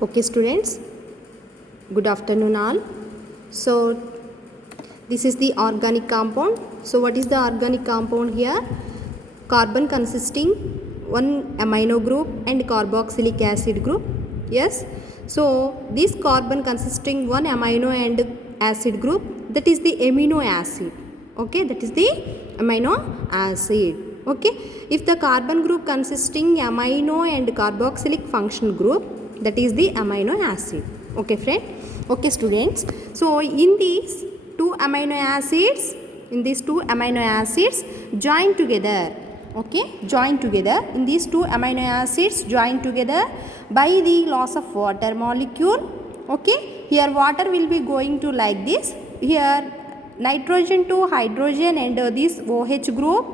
Okay students, good afternoon all. So this is the organic compound. So what is the organic compound here? Carbon consisting one amino group and carboxylic acid group. Yes. So this carbon consisting one amino and acid group, that is the amino acid. Okay, that is the amino acid. Okay, if the carbon group consisting amino and carboxylic functional group, that is the amino acid. Okay friend. Okay students, so in these two amino acids join together. Okay, join together in these two amino acids join together by the loss of water molecule. Okay, here water will be going to like this. Here nitrogen to hydrogen and this OH group,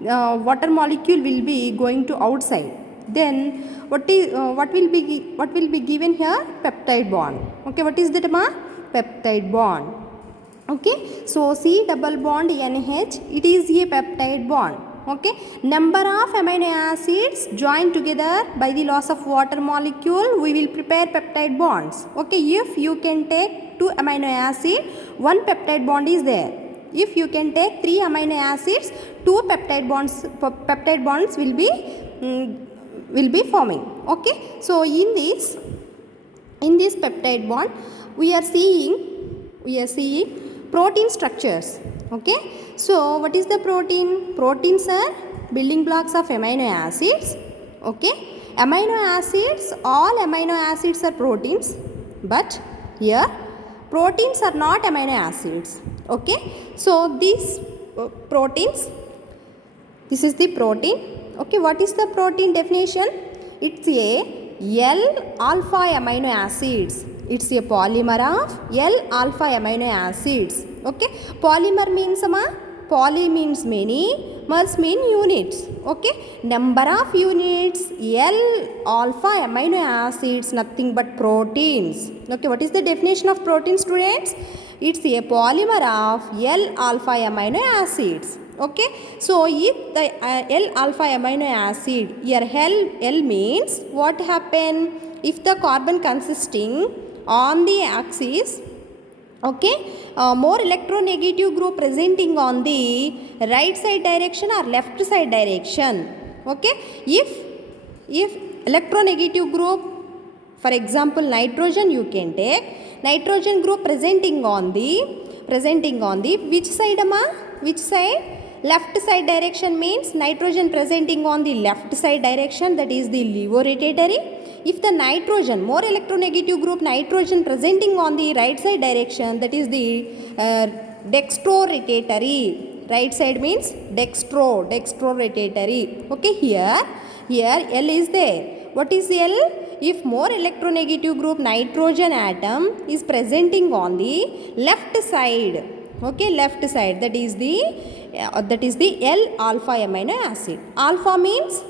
water molecule will be going to outside. Then what will be given here? Peptide bond. Okay, what is that peptide bond? Okay, so C double bond NH, it is a peptide bond. Okay, number of amino acids join together by the loss of water molecule, we will prepare peptide bonds. Okay, if you can take 2 amino acid, 1 peptide bond is there. If you can take 3 amino acids, 2 peptide bonds will be forming. Okay, so in this peptide bond we are seeing protein structures. Okay, so what is the protein? Proteins are building blocks of amino acids. Okay, all amino acids are proteins, but here proteins are not amino acids. Okay, so these proteins, this is the protein. Okay, what is the protein definition? It's a L-alpha amino acids. It's a polymer of L-alpha amino acids. Okay, polymer means poly means many, mers mean units. Okay, number of units, L-alpha amino acids, nothing but proteins. Okay, what is the definition of protein, students? It's a polymer of L-alpha amino acids. Okay, so if the L-alpha amino acid, here L means what happen if the carbon consisting on the axis, okay, more electronegative group presenting on the right side direction or left side direction. Okay, if electronegative group, for example nitrogen, you can take nitrogen group presenting on the which side which side? Left side direction means nitrogen presenting on the left side direction, that is the levorotatory. If the nitrogen, more electronegative group nitrogen presenting on the right side direction, that is the dextrorotatory. Right side means dextrorotatory. Okay, here L is there. What is L? If more electronegative group nitrogen atom is presenting on the left side, okay, left side, that is the L-alpha amino acid. Alpha means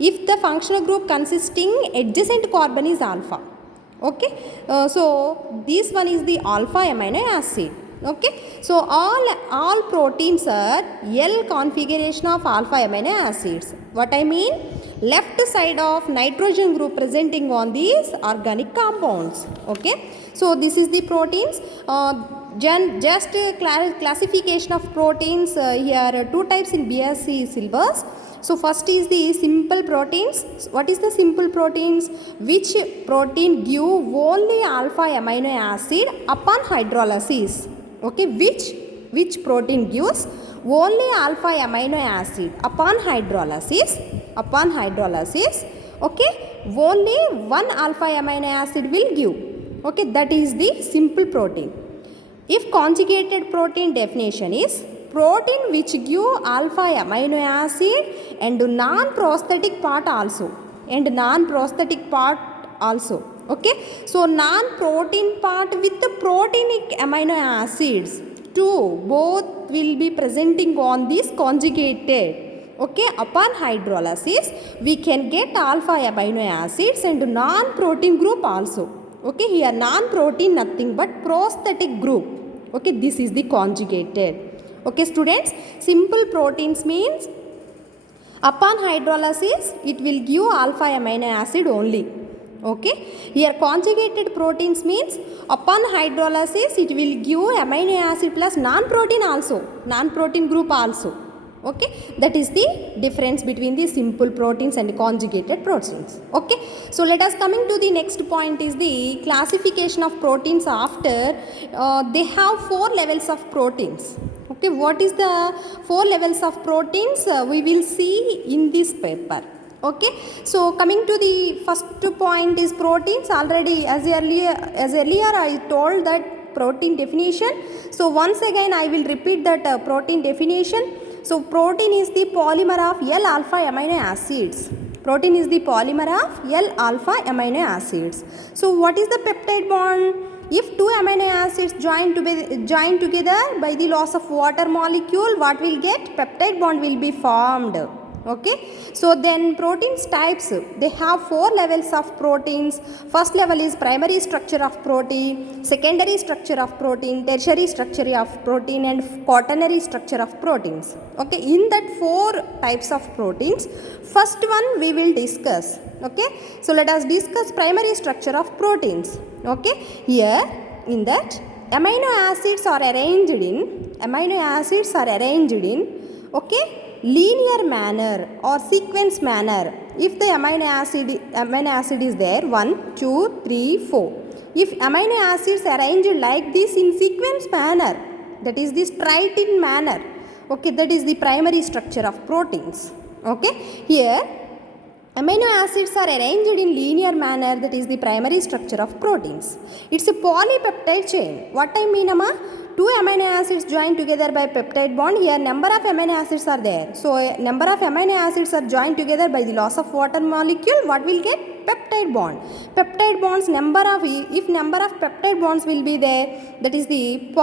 if the functional group consisting adjacent carbon is alpha. Okay, so this one is the alpha amino acid. Okay, so all proteins are L configuration of alpha amino acids. What I mean? Left side of nitrogen group presenting on these organic compounds. Okay, so this is the proteins. Just classification of proteins, here 2 types in BSc syllabus. So first is the simple proteins. What is the simple proteins? Which protein give only alpha amino acid upon hydrolysis? Okay, which protein gives only alpha amino acid upon hydrolysis? Okay, only one alpha amino acid will give. Okay, that is the simple protein. If conjugated protein definition is protein which give alpha amino acid and non-prosthetic part also. Okay, so non-protein part with the proteinic amino acids too, both will be presenting on this conjugated. Okay, upon hydrolysis we can get alpha amino acids and non-protein group also. Okay, here non-protein nothing but prosthetic group. Okay, this is the conjugated. Okay students, simple proteins means upon hydrolysis it will give alpha amino acid only. Okay, here conjugated proteins means upon hydrolysis it will give amino acid plus non-protein also, non-protein group also. Okay, that is the difference between the simple proteins and conjugated proteins. Okay, so let us coming to the next point is the classification of proteins after they have 4 levels of proteins. Okay, what is the 4 levels of proteins we will see in this paper. Okay, so coming to the first point is proteins. Already as earlier I told that protein definition. So once again I will repeat that protein definition. So protein is the polymer of L alpha amino acids. Protein is the polymer of L alpha amino acids. So what is the peptide bond? If two amino acids join together by the loss of water molecule, what will get? Peptide bond will be formed. Okay, so then proteins types, they have 4 levels of proteins. First level is primary structure of protein, secondary structure of protein, tertiary structure of protein, and quaternary structure of proteins. Okay, in that 4 types of proteins, first one we will discuss. Okay, so let us discuss primary structure of proteins. Okay, here in that amino acids are arranged in okay, linear manner or sequence manner. If the amino acid is there 1, 2, 3, 4. If amino acids arranged like this in sequence manner, that is the straight in manner. Okay, that is the primary structure of proteins. Okay, here amino acids are arranged in linear manner, that is the primary structure of proteins. It's a polypeptide chain. What I mean, amma? 2 amino acids join together by peptide bond. Here number of amino acids are there. So number of amino acids are joined together by the loss of water molecule. What will get? Peptide bond. Peptide bonds if number of peptide bonds will be there, that is the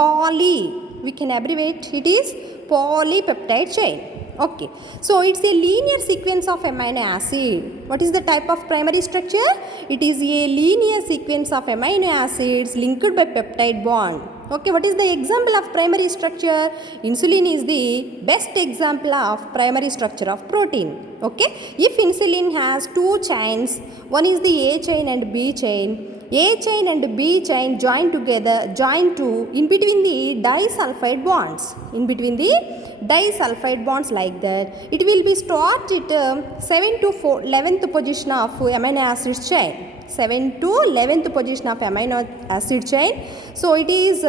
we can abbreviate it is polypeptide chain. Okay, so it's a linear sequence of amino acid. What is the type of primary structure? It is a linear sequence of amino acids linked by peptide bond. Okay, what is the example of primary structure? Insulin is the best example of primary structure of protein. Okay, if insulin has 2 chains, one is the A chain and B chain. A chain and B chain join to in between the disulfide bonds. In between the disulfide bonds like that, it will be stored at 7 to 11th position of amino acid chain. 7 to 11th position of amino acid chain. So it is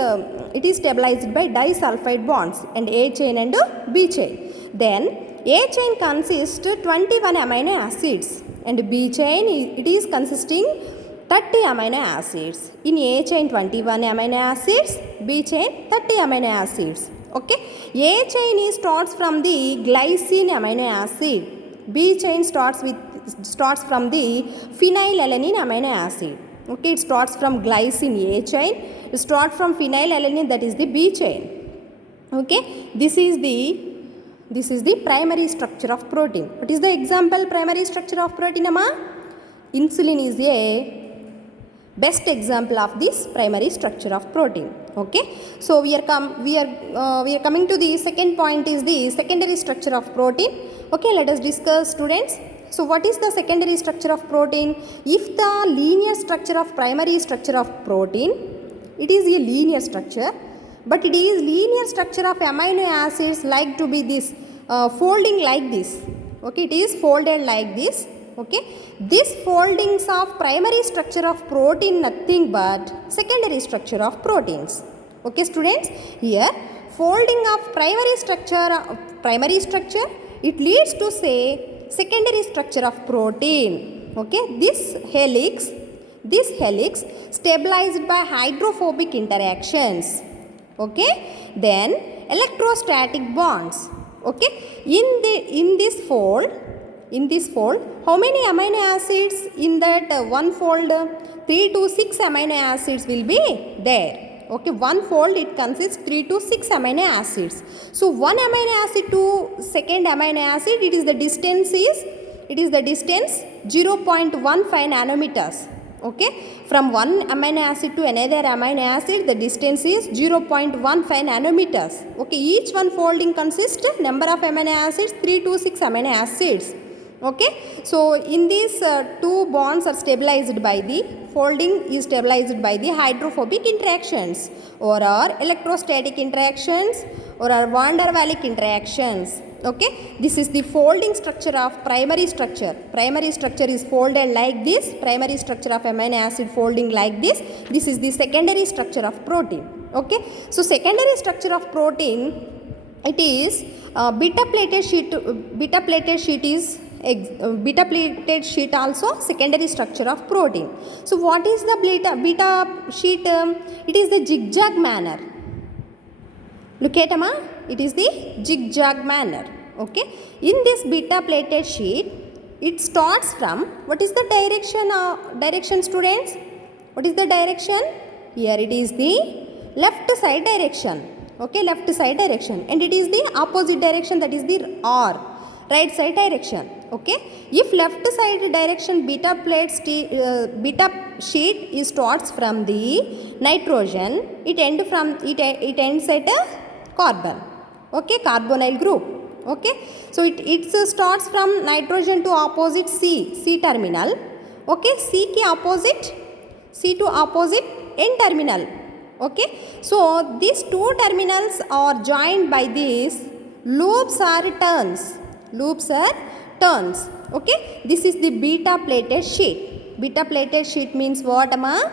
stabilized by disulfide bonds and A chain and B chain. Then A chain consists 21 amino acids and B chain it is consisting 30 amino acids. In A chain 21 amino acids, B chain 30 amino acids. Okay, A chain starts from the glycine amino acid. B chain starts from the phenylalanine amino acid. Okay, it starts from glycine A chain, it starts from phenylalanine, that is the B chain. Okay, this is the primary structure of protein. What is the example primary structure of protein, amma? Insulin is a best example of this primary structure of protein. Okay, so we are coming to the second point is the secondary structure of protein. Okay, let us discuss, students. So what is the secondary structure of protein? If the linear structure of primary structure of protein, it is a linear structure, but it is linear structure of amino acids like to be this folding like this. Okay, it is folded like this. Okay, this foldings of primary structure of protein nothing but secondary structure of proteins. Okay, students, here folding of primary structure it leads to say secondary structure of protein. Okay, this helix stabilized by hydrophobic interactions. Okay, then electrostatic bonds. Okay, in this fold, how many amino acids in that one fold? 3 to 6 amino acids will be there. Okay, one fold it consists 3 to 6 amino acids. So one amino acid to second amino acid, it is the distance 0.15 nanometers. Okay, from one amino acid to another amino acid, the distance is 0.15 nanometers. Okay, each one folding consists number of amino acids 3 to 6 amino acids. Okay, so in these two bonds are stabilized by the folding is stabilized by the hydrophobic interactions or are electrostatic interactions or are van der Waals interactions. Okay, this is the folding structure of primary structure. Primary structure is folded like this. Primary structure of amino acid folding like this. This is the secondary structure of protein. Okay, so secondary structure of protein, it is beta plated sheet. Beta plated sheet is beta plated sheet also secondary structure of protein. So what is the beta sheet? It is the zigzag manner. Look at Amma, it is the zigzag manner. Okay, in this beta plated sheet, it starts from, what is the direction students? What is the direction? Here it is the left side direction. Okay, left side direction, and it is the opposite direction, that is the R, right side direction. Okay, if left side direction beta sheet is starts from the nitrogen, it ends at a carbon. Okay, carbonyl group. Okay, so it starts from nitrogen to opposite C terminal. Okay, C to opposite N terminal. Okay, so these two terminals are joined by these loops or turns. Okay, this is the beta plated sheet. Beta plated sheet means what, Amma?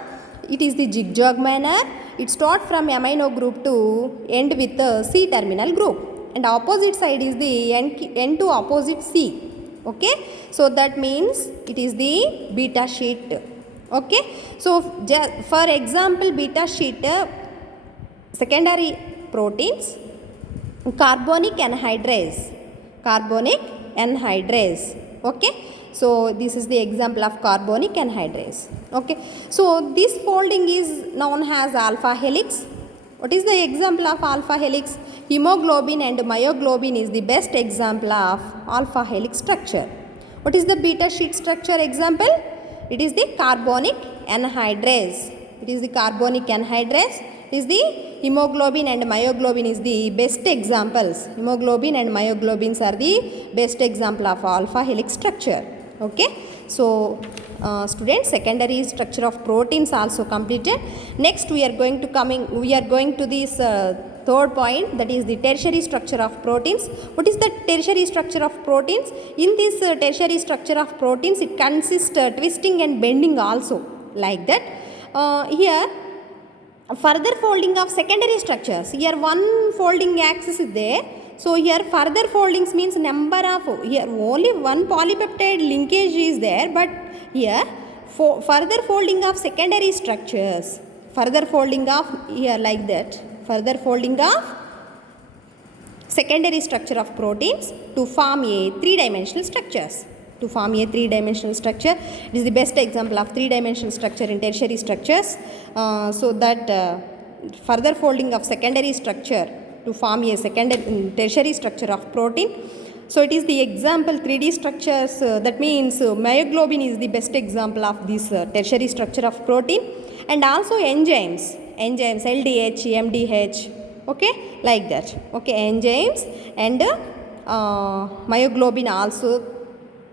It is the zigzag manner. It starts from amino group to end with the C terminal group, and opposite side is the N to opposite C. Okay, so that means it is the beta sheet. Okay, so for example, beta sheet secondary proteins, carbonic anhydrase. Okay, so this is the example of carbonic anhydrase. Okay, so this folding is known as alpha helix. What is the example of alpha helix? Hemoglobin and myoglobin is the best example of alpha helix structure. What is the beta sheet structure example? It is the carbonic anhydrase. It is the hemoglobin and myoglobin is the best examples. Hemoglobin and myoglobins are the best example of alpha helix structure. Okay, so students, secondary structure of proteins also completed. Next we are going to this third point, that is the tertiary structure of proteins. What is the tertiary structure of proteins? In this tertiary structure of proteins, it consists twisting and bending also, like that. Here further folding of secondary structures. Here one folding axis is there. So here further foldings means number of, here only one polypeptide linkage is there, but here further folding of secondary structures. Further folding of, here like that. Further folding of secondary structure of proteins to form a three-dimensional structures. It is the best example of three-dimensional structure in tertiary structures. So that further folding of secondary structure to form a tertiary structure of protein. So it is the example 3D structures. That means myoglobin is the best example of this tertiary structure of protein, and also enzymes LDH, MDH. Okay, like that. Okay, enzymes and myoglobin also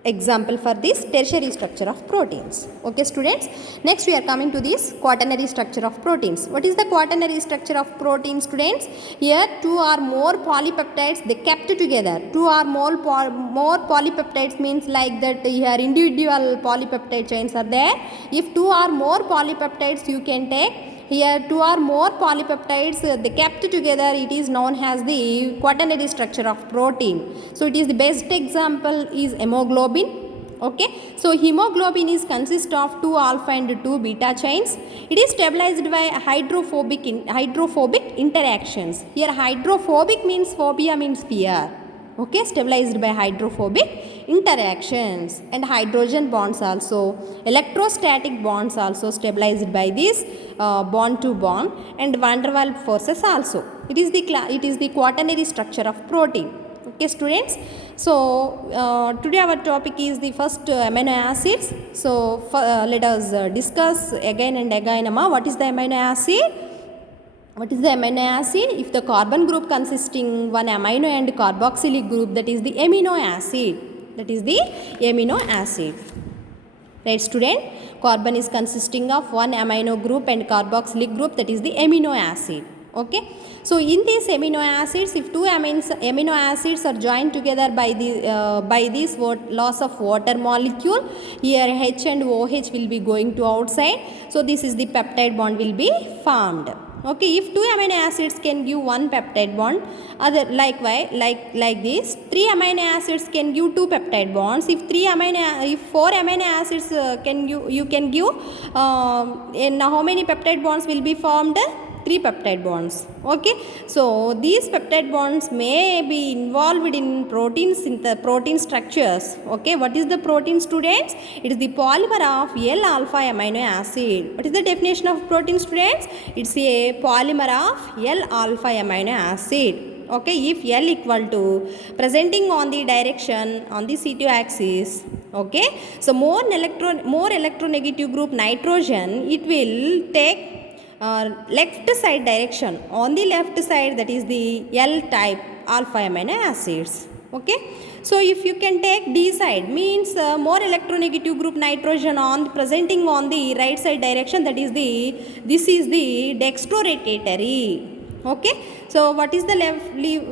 example for this tertiary structure of proteins. Okay students, next we are coming to this quaternary structure of proteins. What is the quaternary structure of proteins, students? Here two or more polypeptides they kept together. Two or more polypeptides means like that here individual polypeptide chains are there. If two or more polypeptides you can take, here two or more polypeptides they kept together, it is known as the quaternary structure of protein. So it is the best example is hemoglobin. Okay, so hemoglobin is consist of 2 alpha and 2 beta chains. It is stabilized by hydrophobic interactions. Here hydrophobic means phobia means fear. Okay, stabilized by hydrophobic interactions, and hydrogen bonds also, electrostatic bonds also stabilized by this bond to bond, and van der Waals forces also. It is the quaternary structure of protein. Okay students, so today our topic is the first amino acids. So let us discuss again and again, what is the amino acid? What is the amino acid? If the carbon group consisting one amino and carboxylic group, that is the amino acid. that is the amino acid. Right student, carbon is consisting of one amino group and carboxylic group, that is the amino acid. Okay, so in these amino acids, if two amino acids are joined together by this loss of water molecule, here H and OH will be going to outside, so this is the peptide bond will be formed. Okay, if two amino acids can give one peptide bond, other likewise like this, three amino acids can give two peptide bonds. If four amino acids you can give, in how many peptide bonds will be formed? 3 peptide bonds. Okay, so these peptide bonds may be involved in protein structures. Okay, what is the protein, students? It is the polymer of L alpha amino acid. What is the definition of protein, students? It's a polymer of L alpha amino acid. Okay, if L equal to presenting on the direction on the C2 axis. Okay, so more electronegative group nitrogen, it will take left side direction. On the left side, that is the L type alpha amino acids. Okay, so if you can take D side, means more electronegative group nitrogen presenting on the right side direction, this is the dextrorotatory. Okay, so what is the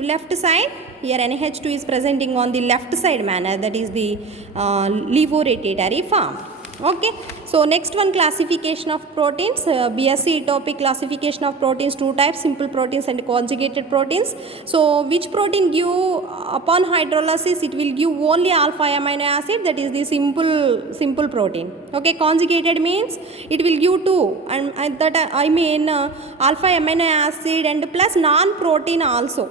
left side? Here NH2 is presenting on the left side manner, that is the levorotatory form. Okay, so next one, classification of proteins. BSc topic, classification of proteins, two types, simple proteins and conjugated proteins. So which protein give, upon hydrolysis it will give only alpha amino acid, that is the simple protein. Okay, conjugated means it will give two, and alpha amino acid and plus non-protein also.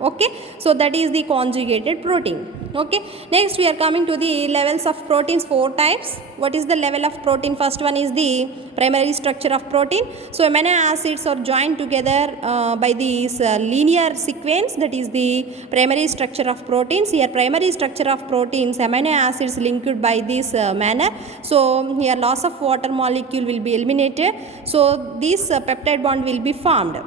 Okay, so that is the conjugated protein. Okay, next we are coming to the levels of proteins, 4 types. What is the level of protein? First one is the primary structure of protein. So amino acids are joined together by this linear sequence, that is the primary structure of proteins. Here primary structure of proteins, amino acids linked by this manner. So here loss of water molecule will be eliminated, so this peptide bond will be formed.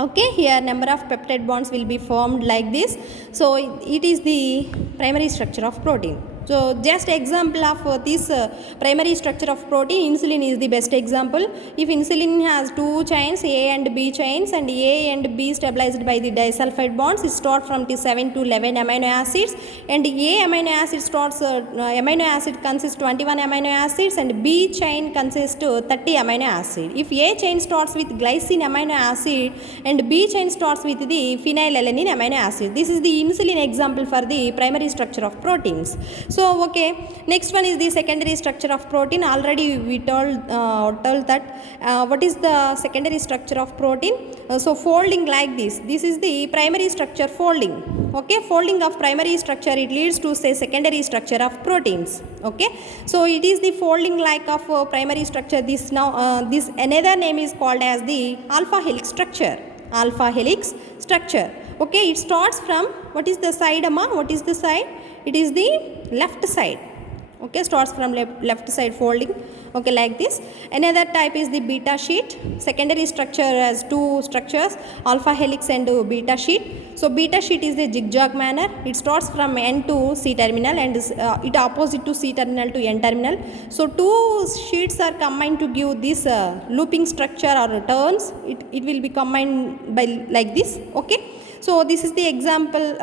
Okay, here number of peptide bonds will be formed like this. So it is the primary structure of protein. So just example of this primary structure of protein, insulin is the best example. If insulin has two chains, A and B chains, and A and B stabilized by the disulfide bonds, it starts from 7 to 11 amino acids, and A amino acid amino acid consists 21 amino acids, and B chain consists 30 amino acid. If A chain starts with glycine amino acid and B chain starts with the phenylalanine amino acid, this is the insulin example for the primary structure of proteins. So okay, next one is the secondary structure of protein. Already we told that what is the secondary structure of protein. So folding like this is the primary structure folding. Okay, folding of primary structure, it leads to say secondary structure of proteins. Okay, so it is the folding like of primary structure. This another name is called as the alpha helix structure. Okay, it starts from, what is the side, Amma? What is the side? It is the left side. Okay, starts from left side folding. Okay, like this. Another type is the beta sheet. Secondary structure has two structures, alpha helix and beta sheet. So beta sheet is the zigzag manner. It starts from N to C terminal, and it opposite to C terminal to N terminal. So two sheets are combined to give this looping structure or turns. It will be combined by like this. Okay. So this is the example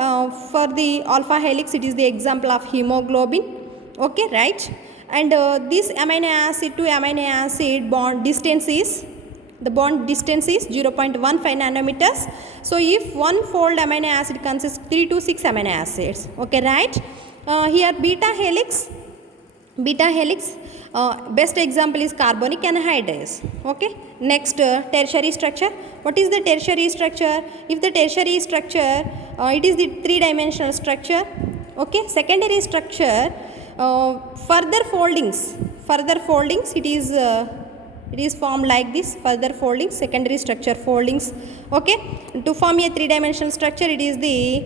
for the alpha helix. It is the example of hemoglobin. Okay, right? And this amino acid to amino acid bond distance is, the bond distance is 0.15 nanometers. So if one fold amino acid consists 3 to 6 amino acids. Okay, right? Here beta helix, best example is carbonic anhydrase. Okay, next tertiary structure. What is the tertiary structure? If the tertiary structure, it is the 3-dimensional structure. Okay, secondary structure, further foldings, it is formed like this, further foldings, secondary structure foldings. Okay, to form a 3-dimensional structure, it is the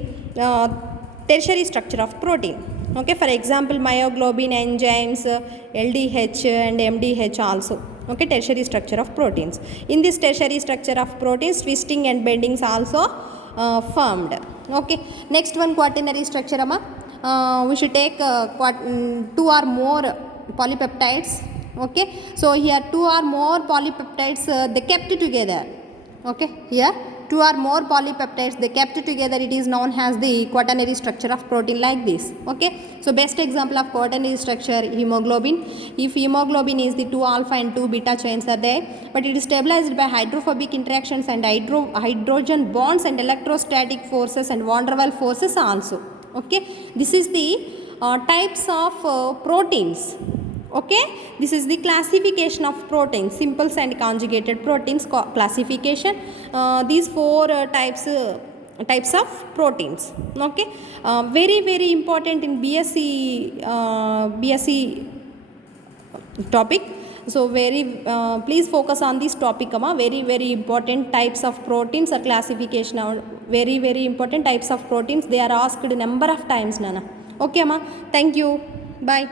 tertiary structure of protein. Okay, for example, myoglobin, enzymes, LDH and MDH also. Okay, tertiary structure of proteins. In this tertiary structure of proteins, twisting and bendings also formed. Okay, next one quaternary structure amma. We should take two or more polypeptides. Okay, so here two or more polypeptides they kept together. Okay, here two or more polypeptides they kept together, it is known as the quaternary structure of protein like this. Okay, so best example of quaternary structure, hemoglobin. If hemoglobin is the 2 alpha and 2 beta chains are there, but it is stabilized by hydrophobic interactions and hydrogen bonds and electrostatic forces and van der Waals forces also. Okay, this is the types of proteins. Okay, this is the classification of proteins, simples and conjugated proteins classification. These four types of proteins. Okay, very important in BSc topic. So very please focus on this topic amma. Very important types of proteins or classification are very important types of proteins, they are asked number of times nana. Okay amma, thank you, bye.